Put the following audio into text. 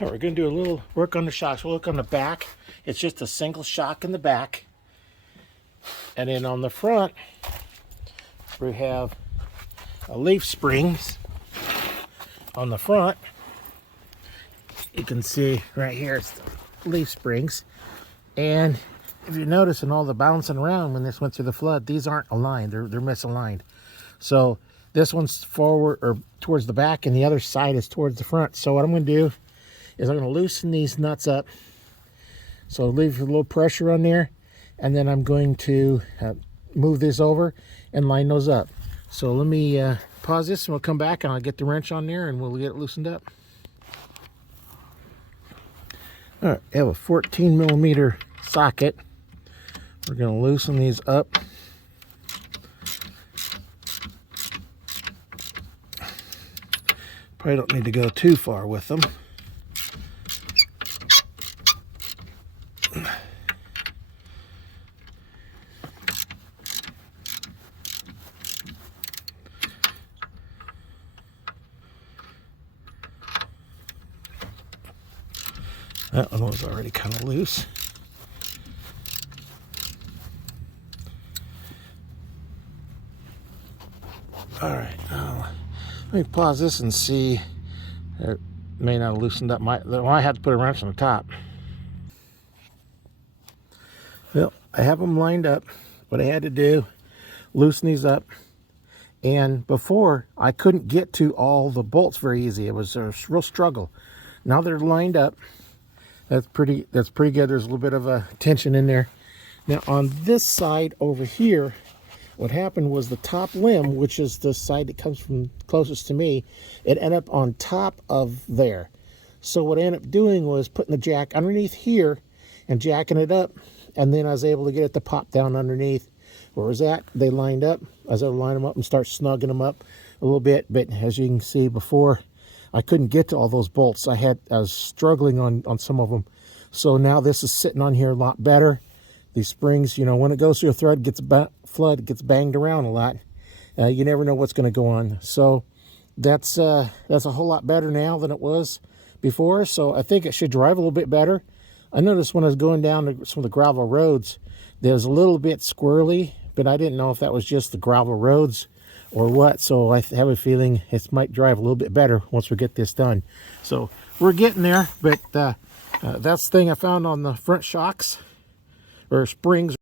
All right, we're going to do a little work on the shocks. We'll look on the back. It's just a single shock in the back. And then on the front, we have a leaf springs on the front. You can see right here, it's the leaf springs. And if you notice in all the bouncing around when this went through the flood, these aren't aligned. They're misaligned. So this one's forward or towards the back, and the other side is towards the front. So what I'm going to do is I'm going to loosen these nuts up. So leave a little pressure on there, and then I'm going to move this over and line those up. So let me pause this, and we'll come back, and I'll get the wrench on there, and we'll get it loosened up. All right, I have a 14 millimeter socket. We're going to loosen these up. Probably don't need to go too far with them. That one was already kind of loose. All right, let me pause this and see. It may not have loosened up. I had to put a wrench on the top. Well, I have them lined up. What I had to do, loosen these up. And before, I couldn't get to all the bolts very easy. It was a real struggle. Now they're lined up. That's pretty good. There's a little bit of a tension in there. Now on this side over here, what happened was the top limb, which is the side that comes from closest to me, it ended up on top of there. So what I ended up doing was putting the jack underneath here and jacking it up, and then I was able to get it to pop down underneath. Where was that? They lined up. I was able to line them up and start snugging them up a little bit. But as you can see before, I couldn't get to all those bolts. I was struggling on some of them. So now this is sitting on here a lot better. These springs, you know, when it goes through a thread, it gets banged around a lot. You never know what's going to go on. So that's a whole lot better now than it was before. So I think it should drive a little bit better. I noticed when I was going down some of the gravel roads, there was a little bit squirrely, but I didn't know if that was just the gravel roads or what. So I have a feeling it might drive a little bit better once we get this done. So we're getting there, but that's the thing I found on the front shocks or springs.